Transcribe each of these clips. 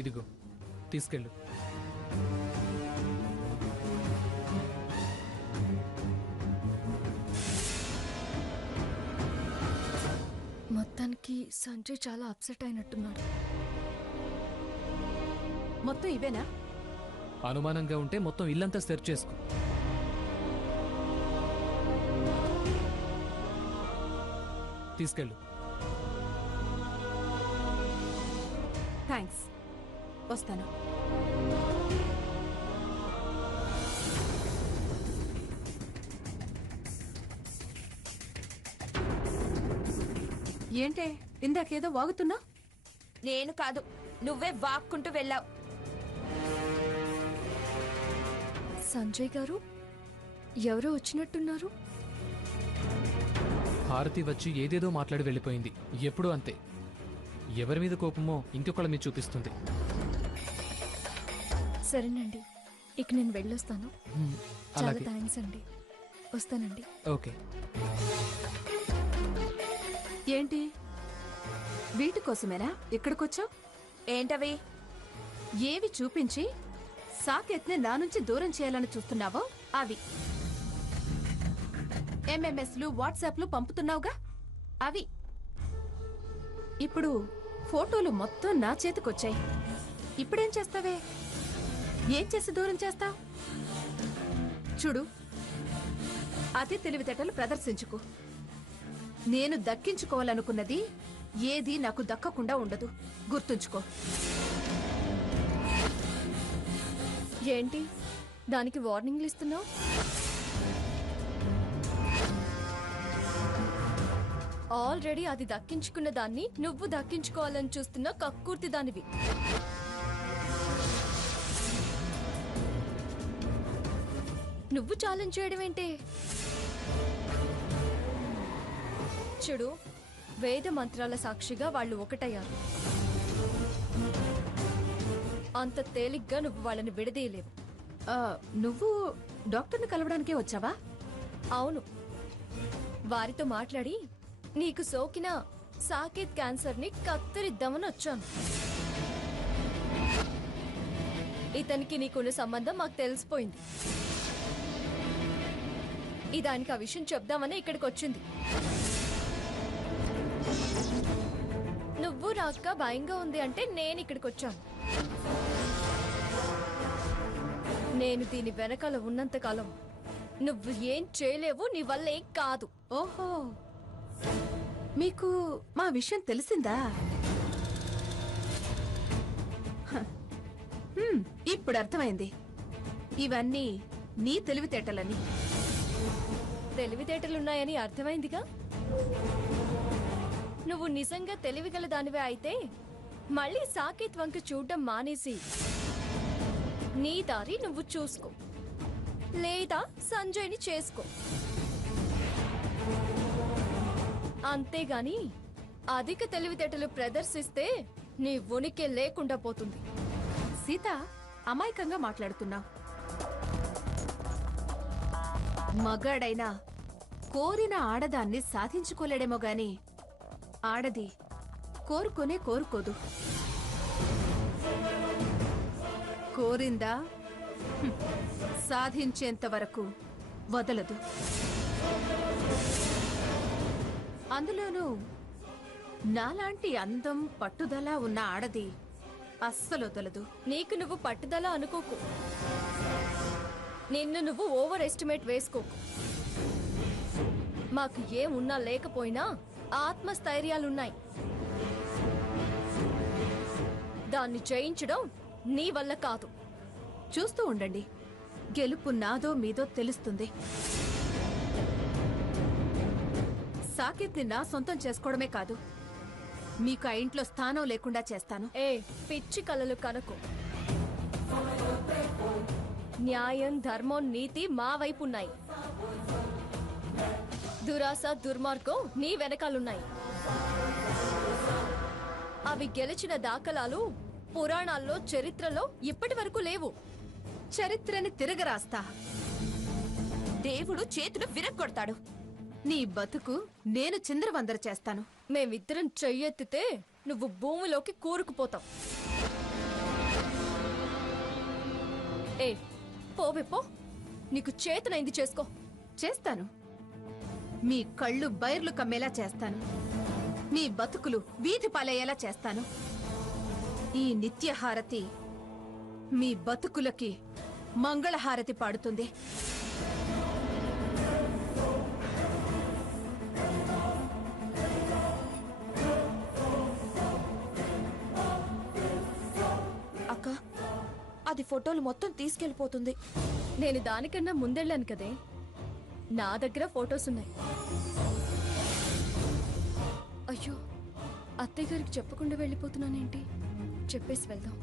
ఇదిగో తీసుకెళ్ళు. మొత్తానికి సంజయ్ చాలా అప్సెట్ అయినట్టున్నాడు. మొత్తం ఇవేనా? అనుమానంగా ఉంటే మొత్తం ఇల్లంతా సెర్చ్ చేసుకో. తీసుకెళ్ళు. థ్యాంక్స్, వస్తాను. ఏంటే ఇందాకేదో వాగుతున్నా? నేను కాదు, నువ్వే వాక్కుంటూ వెళ్ళావు. సంజయ్ గారు, ఎవరో వచ్చినట్టున్నారు. హారతి వచ్చి ఏదేదో మాట్లాడి వెళ్ళిపోయింది. ఎప్పుడూ అంతే, ఎవరి మీద కోపమో ఇంకొకళ్ళ మీద చూపిస్తుంది. సరేనండి, ఇక నేను వెళ్ళొస్తాను. చాలా అలాగే. థ్యాంక్స్ అండి. వస్తానండి. ఓకే. ఏంటి వీటి కోసమేనా ఇక్కడికొచ్చావు? ఏంటవి? ఏవి చూపించి సాకేత్ని నా నుంచి దూరం చేయాలని చూస్తున్నావో అవి. ఎంఎంఎస్లు వాట్సాప్లు పంపుతున్నావుగా అవి. ఇప్పుడు ఫోటోలు మొత్తం నా చేతికొచ్చాయి. ఇప్పుడేం చేస్తావే? ఏం చేసి దూరం చేస్తావు? చూడు, అతి తెలివితేటలు ప్రదర్శించుకో. నేను దక్కించుకోవాలనుకున్నది ఏది నాకు దక్కకుండా ఉండదు, గుర్తుంచుకో. ఏంటి దానికి వార్నింగ్లు ఇస్తున్నావు? ఆల్రెడీ అది దక్కించుకున్న దాన్ని నువ్వు దక్కించుకోవాలని చూస్తున్న కక్కుర్తి దానివి. నువ్వు ఛాలెంజ్ చేయడం ఏంటి? చూడు, వేద మంత్రాల సాక్షిగా వాళ్ళు ఒకటయ్యారు. అంత తేలిగ్గా నువ్వు వాళ్ళని విడదీయలేవు. నువ్వు డాక్టర్ని కలవడానికే వచ్చావా? అవును, వారితో మాట్లాడి నీకు సోకిన సాకేత్ క్యాన్సర్ ని కత్తిరిద్దామని వచ్చాను. ఇతనికి నీకున్న సంబంధం మాకు తెలిసిపోయింది. ఇదానికి ఆ విషయం చెప్దామని ఇక్కడికి వచ్చింది. నువ్వు రాక భయంగా ఉంది అంటే నేను ఇక్కడికి వచ్చాను. నేను దీని వెనకాల ఉన్నంతకాలం నువ్వు ఏం చేయలేవు, నీ వల్ల ఏం కాదు. ఓహో, మీకు మా విషయం తెలిసిందా? ఇప్పుడు అర్థమైంది. ఇవన్నీ నీ తెలివితేటలని. తెలివితేటలున్నాయని అర్థమైందిగా. నువ్వు నిజంగా తెలివిగల దానివే అయితే మళ్ళీ సాకేత్ వంక చూడడం మానేసి నీ దారి నువ్వు చూసుకో, లేదా సంజయ్ని చేసుకో. అంతేగాని అధిక తెలివితేటలు ప్రదర్శిస్తే నీ ఉనికి లేకుండా పోతుంది. సీత, అమాయకంగా మాట్లాడుతున్నావు. మగాడైనా కోరిన ఆడదాన్ని సాధించుకోలేడేమో గాని ఆడది కోరుకోనే కోరుకోదు. కోరిందా సాధించేంత వరకు వదలదు. అందులోనూ నాలాంటి అందం పట్టుదల ఉన్న ఆడది అస్సలు వదలదు. నీకు నువ్వు పట్టుదల అనుకోకు, నిన్ను నువ్వు ఓవర్ ఎస్టిమేట్ వేసుకోకు. మాకు ఏమున్నా లేకపోయినా ఆత్మస్థైర్యాలున్నాయి. దాన్ని జయించడం నీ వల్ల కాదు. చూస్తూ ఉండండి, గెలుపు నాదో మీదో తెలుస్తుంది. సాకేత్ని నా సొంతం చేసుకోవడమే కాదు, మీకు ఆ ఇంట్లో స్థానం లేకుండా చేస్తాను. పిచ్చి కలలు కనుకో. న్యాయం, ధర్మం, నీతి మా వైపున్నాయి. దురాశ, దుర్మార్గం నీ వెనకాలున్నాయి. అవి గెలిచిన దాఖలాలు పురాణాల్లో, చరిత్రలో ఇప్పటి వరకు లేవు. చరిత్రని తిరగరాస్తా. దేవుడు చేతులు విరగ్గొడతాడు. నీ బతుకు నేను చిందరవందర చేస్తాను. మేమిద్దరం చెయ్యెత్తితే నువ్వు భూమిలోకి కూరుకుపోతావు. ఏ పోవే పో, నీకు చేతనైంది చేసుకో. చేస్తాను. మీ కళ్ళు బైర్లు కమ్మేలా చేస్తాను. మీ బతుకులు వీధి పాలయ్యేలా చేస్తాను. ఈ నిత్యహారతి మీ బతుకులకి మంగళహారతి పాడుతుంది. అక్క, అది ఫోటోలు మొత్తం తీసుకెళ్లిపోతుంది. నేను దానికన్నా ముందెళ్ళాను కదే, నా దగ్గర ఫొటోస్ ఉన్నాయి. అయ్యో, అత్తయ్య గారికి చెప్పకుండా వెళ్ళిపోతున్నానేంటి? చెప్పేసి వెళ్దాం.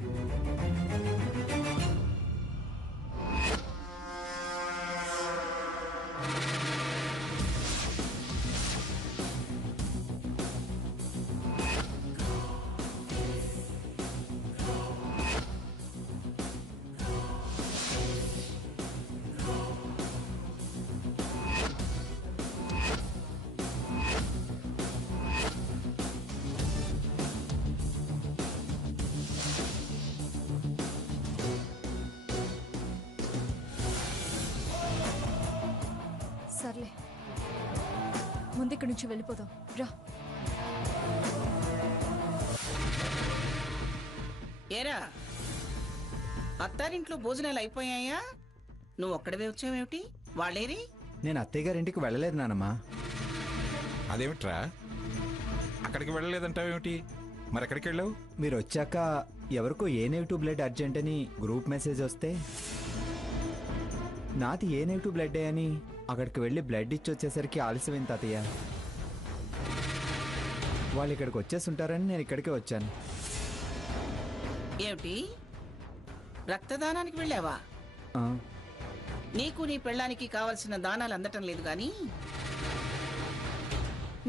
సర్లే, ముందిక్కడి నుంచి వెళ్ళిపోదాం రా. ఏరా, అత్తారింట్లో భోజనాలు అయిపోయాయా? నువ్వు ఒక్కడవే వచ్చావేమిటి? వాళ్ళేరి? నేను అత్తయ్య గారింటికి వెళ్ళలేదు నానమ్మా. అదేమిట్రా, అక్కడికి వెళ్ళలేదంటావేమిటి? మరి ఎక్కడికి వెళ్ళావు? మీరు వచ్చాక ఎవరికో ఏ నెగిటివ్ బ్లడ్ అర్జెంట్ అని గ్రూప్ మెసేజ్ వస్తే నాది ఏ నెగిటివ్ బ్లడ్ అని అక్కడికి వెళ్ళి బ్లడ్ ఇచ్చి వచ్చేసరికి ఆలస్యమైంది తాతయ్య. వాళ్ళు ఇక్కడికి వచ్చేస్తుంటారని నేను ఇక్కడికే వచ్చాను. ఏమిటి, రక్తదానానికి వెళ్ళావా? ఆ, నీకు నీ పెళ్ళానికి కావలసిన దానాలు అందటం లేదు గాని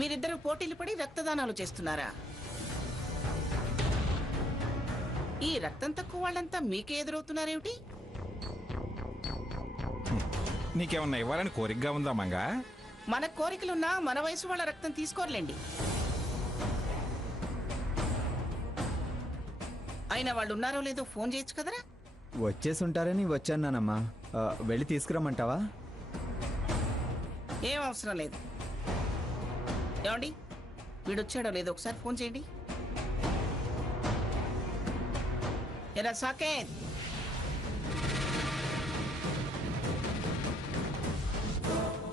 మీరిద్దరూ పోటీలు పడి రక్తదానాలు చేస్తున్నారా? ఈ రక్తం తక్కువ వాళ్ళంతా మీకే ఎదురవుతున్నారేమిటి? నీకేమన్నా ఇవ్వాలని కోరికగా ఉందా మంగా? మన కోరికలున్నా మన వయసు వాళ్ళ రక్తం తీసుకోర్లేండి. అయినా వాళ్ళు ఉన్నారో లేదో ఫోన్ చేయొచ్చు కదరా? వచ్చేస్తుంటారని వచ్చాను నానమ్మా. వెళ్ళి తీసుకురమ్మంటావా? ఏం అవసరం లేదు. ఏమండి, వీడొచ్చాడో లేదో ఒకసారి ఫోన్ చేయండి. ఎరా సాకేత్,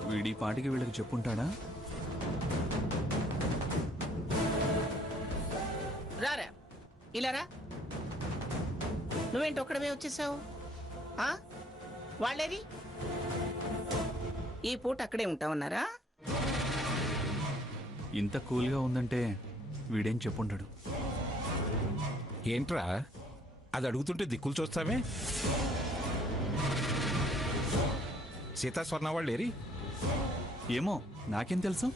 వీడి పాటికి వీళ్ళకి చెప్పుంటాడా? రారా, ఇలా రా. నువ్వేంటి ఒక్కడవే వచ్చేసావు? వాళ్ళేది? ఈ పూట అక్కడే ఉంటామన్నారా? ఇంత కూల్గా ఉందంటే వీడేం చెప్పుంటాడు. ఏంట్రా, అది అడుగుతుంటే దిక్కులు చూస్తావే? సీతాస్వర్ణ వాళ్ళు ఏరి? ఏమో, నాకేం తెలుసు.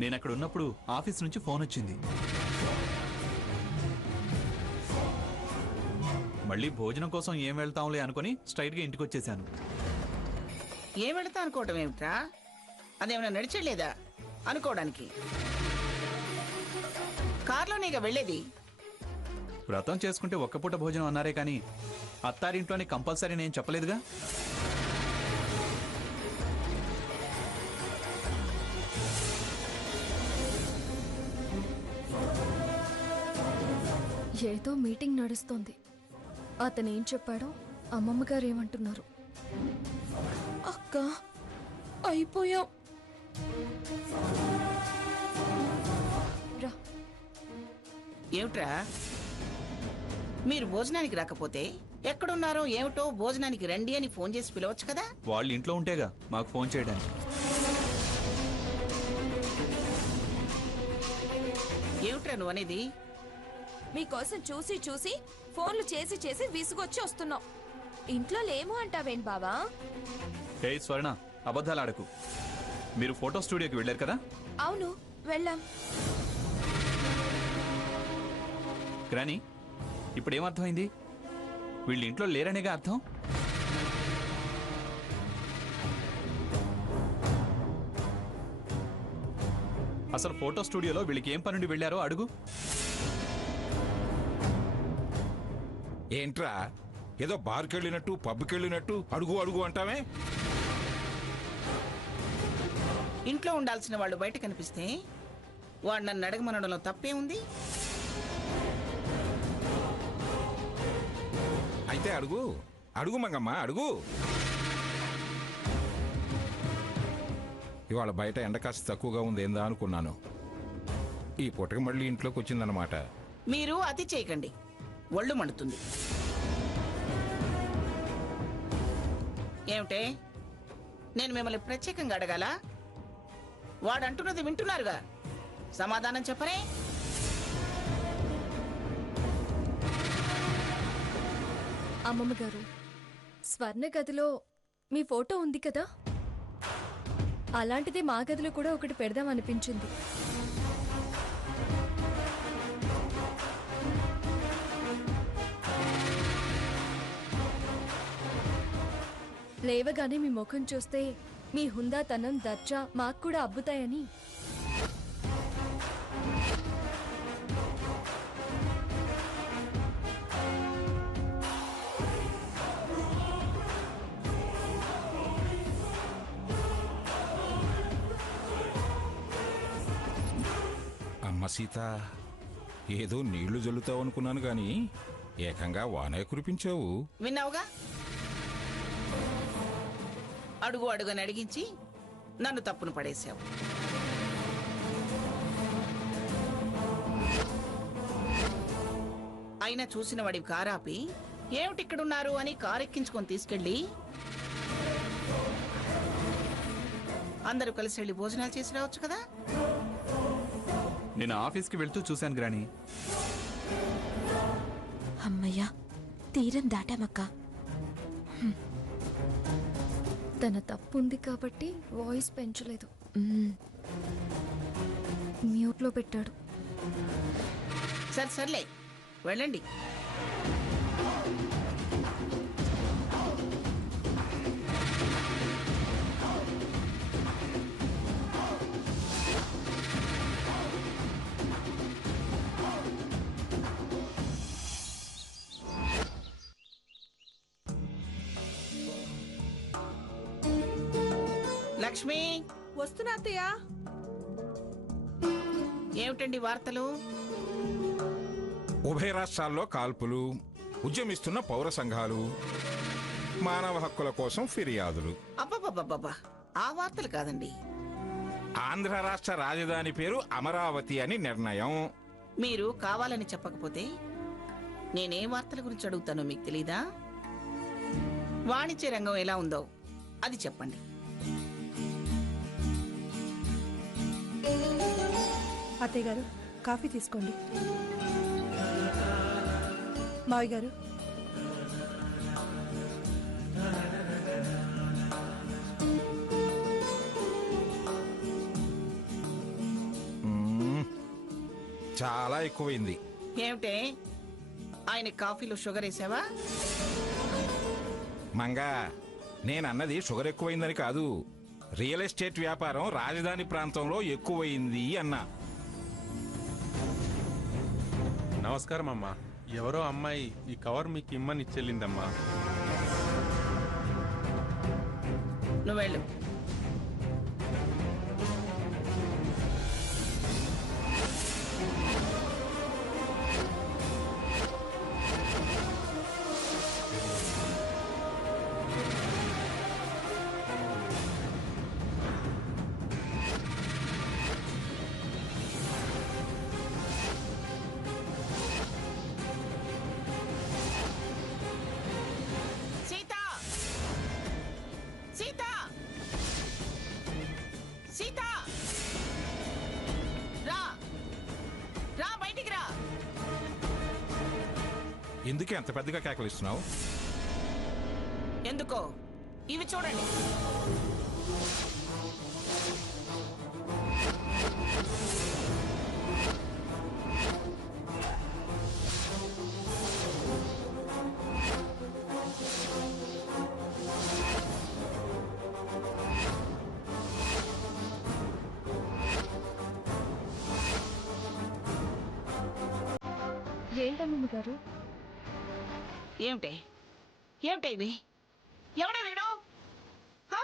నేను అక్కడ ఉన్నప్పుడు ఆఫీస్ నుంచి ఫోన్ వచ్చింది. మళ్ళీ భోజనం కోసం ఏం వెళ్తాంలే అనుకుని స్ట్రైట్గా ఇంటికి వచ్చేసాను. ఏం వెళతా అనుకోవటం ఏమిట్రా? అదేమన్నా నడిచలేదా అనుకోవడానికి? కార్లోనేగా వెళ్ళేది. వ్రతం చేసుకుంటే ఒక్క పూట భోజనం అన్నారే కానీ అత్తారింట్లోనే కంపల్సరీ నేను చెప్పలేదుగా. ఏదో మీటింగ్ నడుస్తోంది. అతను ఏం చెప్పాడో అమ్మమ్మ గారు ఏమంటున్నారు? అక్క, అయిపోయాం. రా. ఏమిట్రా, మీరు భోజనానికి రాకపోతే ఎక్కడున్నారో ఏమిటో భోజనానికి రండి అని ఫోన్ చేసి పిలవచ్చు కదా? వాళ్ళు ఇంట్లో ఉంటేగా మాకు ఫోన్ చేయడానికి. ఏమిట్రా నువ్వు అనేది? మీకోసం చూసి చూసి ఫోన్లు చేసి చేసి విసుగొచ్చి వస్తున్నాం. ఇంట్లో లేము అంటావేంటి బావా? హే స్వర్ణ, అబద్ధాలు ఆడకు. మీరు ఫోటో స్టూడియోకి వెళ్ళారు కదా? అవును, వెళ్ళాం. గ్రాని, ఇప్పుడేమర్థమైంది? వీళ్ళ ఇంట్లో లేరనేగా అర్థం. అసలు ఫోటో స్టూడియోలో వీళ్ళకి ఏం పనుండి వెళ్ళారో అడుగు. ఏంట్రా, ఏదో బార్కి వెళ్ళినట్టు పబ్కి వెళ్ళినట్టు అడుగు అడుగు అంటావే? ఇంట్లో ఉండాల్సిన వాళ్ళు బయట కనిపిస్తే వాడు నన్ను అడగమనడంలో తప్పే ఉంది. అయితే అడుగు అడుగు మంగమ్మ అడుగు. ఇవాళ బయట ఎండ కాస్త తక్కువగా ఉంది ఏందా అనుకున్నాను. ఈ పూటకి మళ్ళీ ఇంట్లోకి వచ్చిందన్నమాట. మీరు అతి చేయకండి, ఒళ్ళు మండుతుంది. ఏమిటే, నేను మిమ్మల్ని ప్రత్యేకంగా అడగాల? వాడంటున్నది వింటున్నారుగా, సమాధానం చెప్పరే? అమ్మమ్మ గారు, స్వర్ణ గదిలో మీ ఫోటో ఉంది కదా, అలాంటిది మా గదిలో కూడా ఒకటి పెడదాం అనిపించింది. లేవగానే మీ ముఖం చూస్తే మీ హుందాతనం దర్జా మాకు కూడా అబ్బుతాయని. అమ్మ సీత, ఏదో నీళ్లు జల్లుతావు అనుకున్నాను గాని ఏకంగా వానే కురిపించావు. విన్నావుగా, అడుగు అడుగని అడిగించి నన్ను తప్పును పడేశావు. అయినా చూసిన వాడి కారాపి ఏమిటి ఇక్కడున్నారు అని కారెక్కించుకొని తీసుకెళ్ళి అందరూ కలిసి వెళ్ళి భోజనాలు చేసి రావచ్చు కదా. నేను ఆఫీస్కి వెళ్తూ చూశాను గ్రాని. అమ్మయ్యా, తీరం దాటామక్క. తన తప్పు ఉంది కాబట్టి వాయిస్ పెంచలేదు, మ్యూట్లో పెట్టాడు. సర్లే వెళ్ళండి. లక్ష్మి, వస్తున్నా అత్తయ్య. ఏమిటండి వార్తలు? ఉభయ రాష్ట్రాల్లో కాల్పులు, ఉద్యమిస్తున్న పౌర సంఘాలు, మానవ హక్కుల కోసం ఫిర్యాదులు. అబ్బబ్బబ్బబ్బా, ఆ వార్తలు కాదండి. ఆంధ్ర రాష్ట్ర రాజధాని పేరు అమరావతి అని నిర్ణయం. మీరు కావాలని చెప్పకపోతే నేనే వార్తల గురించి అడుగుతానో మీకు తెలీదా? వాణిజ్య రంగం ఎలా ఉందో అది చెప్పండి. అత్తయ్య గారు, కాఫీ తీసుకోండి. మావి గారు, చాలా ఎక్కువైంది. ఏమిటే, ఆయన కాఫీలో షుగర్ వేసావా? మంగా, నేనన్నది షుగర్ ఎక్కువైందని కాదు, రియల్ ఎస్టేట్ వ్యాపారం రాజధాని ప్రాంతంలో ఎక్కువైంది అన్నా. నమస్కారం అమ్మా. ఎవరో అమ్మాయి ఈ కవర్ మీకు ఇమ్మని చెల్లిందమ్మా. నువ్వు వెళ్ళు. ఎందుకే అంత పెద్దగా కేకలిస్తున్నావు? ఎందుకో ఇవి చూడండి. ఏంటమ్మమ్మ గారు? ఏమిటే, ఏమిటి ఇవి? ఎవడే వీడు? హా?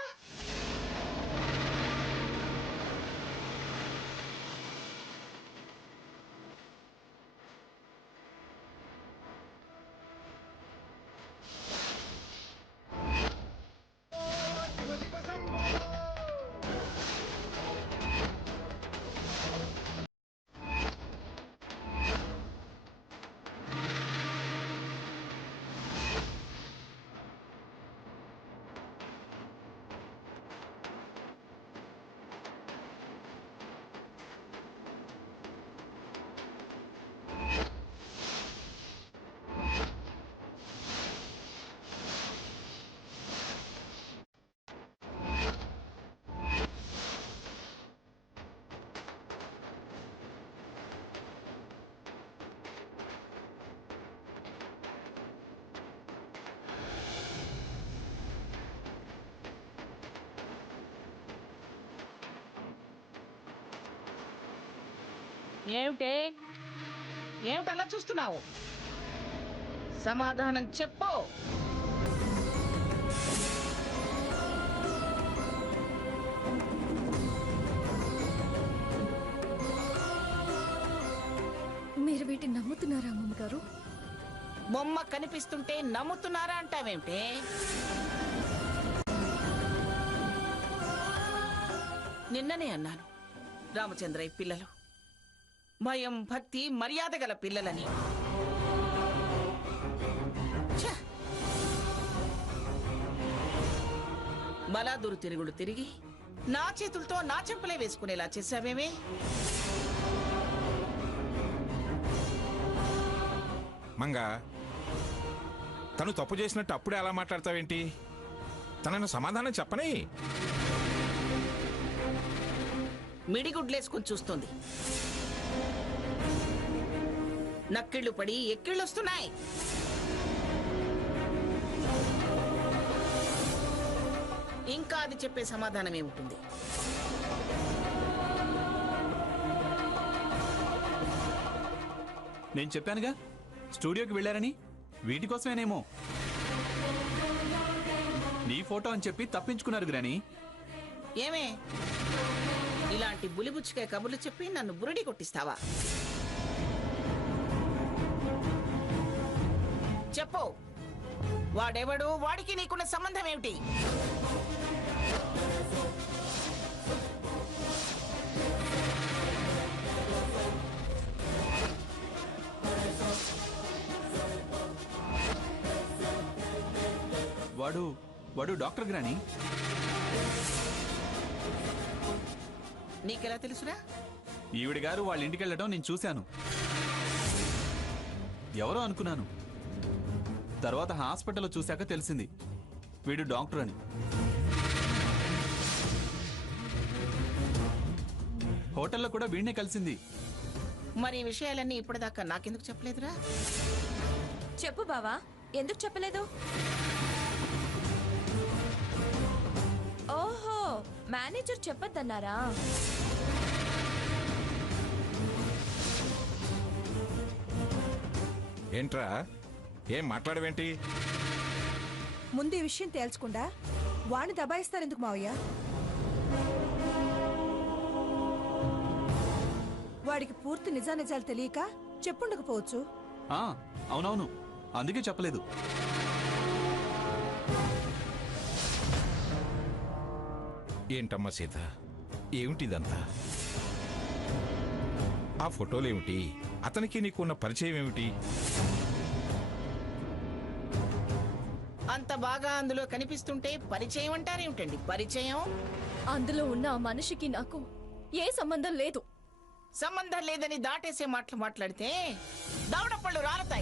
ఏమిటే? ఏమిటలా చూస్తున్నావు? సమాధానం చెప్పు. మీరు వీటిని నమ్ముతున్నారా అమ్మమ్మ గారు? బొమ్మ కనిపిస్తుంటే నమ్ముతున్నారా అంటావేమిటే? నిన్ననే అన్నాను, రామచంద్రయ్య పిల్లలు భయం, భక్తి, మర్యాద గల పిల్లలని. ఛ! బలాదూరు తిరుగుడు తిరిగి నా చేతులతో నా చెంపలే వేసుకునేలా చేశావేమే? మంగా, తను తప్పు చేసినట్టు అప్పుడే అలా మాట్లాడతావేంటి? తనను సమాధానం చెప్పని. మిడిగుడ్లేసుకుని చూస్తుంది. నక్కిళ్ళు పడి ఎక్కిళ్ళొస్తున్నాయి. ఇంకా అది చెప్పే సమాధానం ఏముంటుంది? నేను చెప్పానుగా స్టూడియోకి వెళ్ళారని. వీటి కోసమేనేమో. నీ ఫోటో అని చెప్పి తప్పించుకున్నారు గ్రాని. ఏమే, ఇలాంటి బులిబుచ్చికాయ కబుర్లు చెప్పి నన్ను బురిడి కొట్టిస్తావా? చెప్పు, వాడెవడు? వాడికి నీకున్న సంబంధం ఏమిటి? వాడు డాక్టర్ గ్రాని. నీకెలా తెలుసురా? ఈవిడ గారు వాళ్ళ ఇంటికి వెళ్ళడం నేను చూశాను. ఎవరో అనుకున్నాను. తర్వాత హాస్పిటల్లో చూశాక తెలిసింది వీడు డాక్టర్ అని. హోటల్లో కూడా వీడినే కలిసింది. మరి ఈ విషయాలన్నీ ఇప్పటిదాకా నాకెందుకు చెప్పలేదురా? చెప్పు బావా, ఎందుకు చెప్పలేదు? ఓహో, మేనేజర్ చెప్పొద్దన్నారా? ఏంట్రా, ఏం మాట్లాడవేంటి? ముందు ఈ విషయం తేల్చకుండా వాణ్ణి దబాయిస్తారెందుకు మావయ్య? వాడికి పూర్తి నిజానిజాలు తెలియక చెప్పుండకపోవచ్చు. అవునవును, అందుకే చెప్పలేదు. ఏంటమ్మా సీత, ఏమిటిదంతా? ఆ ఫోటోలేమిటి? అతనికి నీకున్న పరిచయం ఏమిటి? అంత బాగా అందులో కనిపిస్తుంటే పరిచయం అంటారేమిటండి? పరిచయం అందులో ఉన్న ఆ మనిషికి నాకు ఏ సంబంధం లేదు. సంబంధం లేదని దాటేసే మాటలు మాట్లాడితే దవడపళ్ళు రాలతాయి.